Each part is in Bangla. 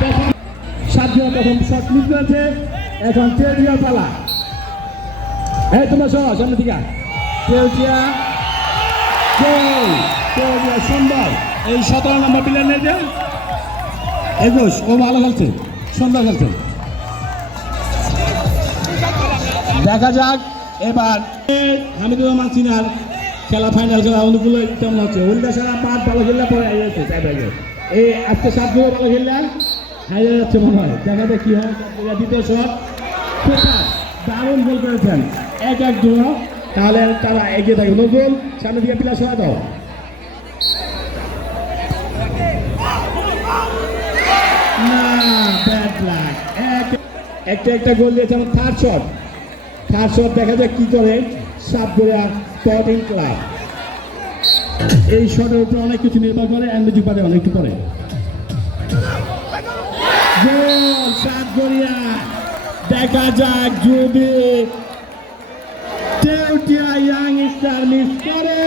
প্রথম শট মিস করেছে। এখন তেউটিয়া পালা। এই তোমার সহ সামনে দিকে তেউটিয়া সুন্দর। এই 17 নম্বর প্লেয়ার নেই যে 21, ও ভালো খেলছে, সুন্দর খেলছে। দেখা যাক এবার হামিদুর রহমান সিনহার খেলা, ফাইনাল খেলা অনুকূল কেমন হচ্ছে। উল্টা সারা 5 ভালো খেললে পরে হারিয়ে যাচ্ছে। এই আজকে 7 ভালো খেললে হারিয়ে যাচ্ছে মনে হয়। দেখা যাক কি হয়। দ্বিতীয় শট দারুণ গোল করেছেন, 1-1 ড্র। তাহলে তারা এগিয়ে থাকে। নজরুল সামনের দিকে প্লেয়ার সরা দাও। না, ব্যাড লাক। একটা গোল দিয়েছে। আমার থার্ড শট দেখা যাক কি করে সাতগড়িয়া স্পোর্টিং ক্লাব। এই শটের উপর অনেক কিছু নির্ভর করে, এমনি পারে অনেকটু পরে গোল সাতগড়িয়া। দেখা যাক যদি তেউটিয়া ইয়াং স্টার মিস করে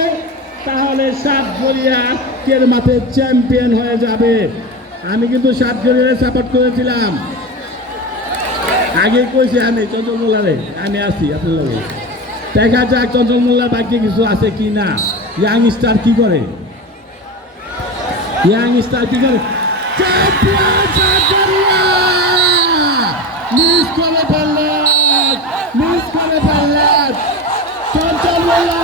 তাহলে সাতগড়িয়া কের মাঠে চ্যাম্পিয়ন হয়ে যাবে। আমি কিন্তু সাতগড়িয়ারে সাপোর্ট করেছিলাম, আগে কইছি আমি চঞ্চল মোল্লারে। আমি আসি আপনার লগে। দেখা যাক চঞ্চল মোল্লার বাকি কিছু আছে কি না। ইয়াং স্টার কি করে, মিস করে ফেললেন চঞ্চল মোল্লা।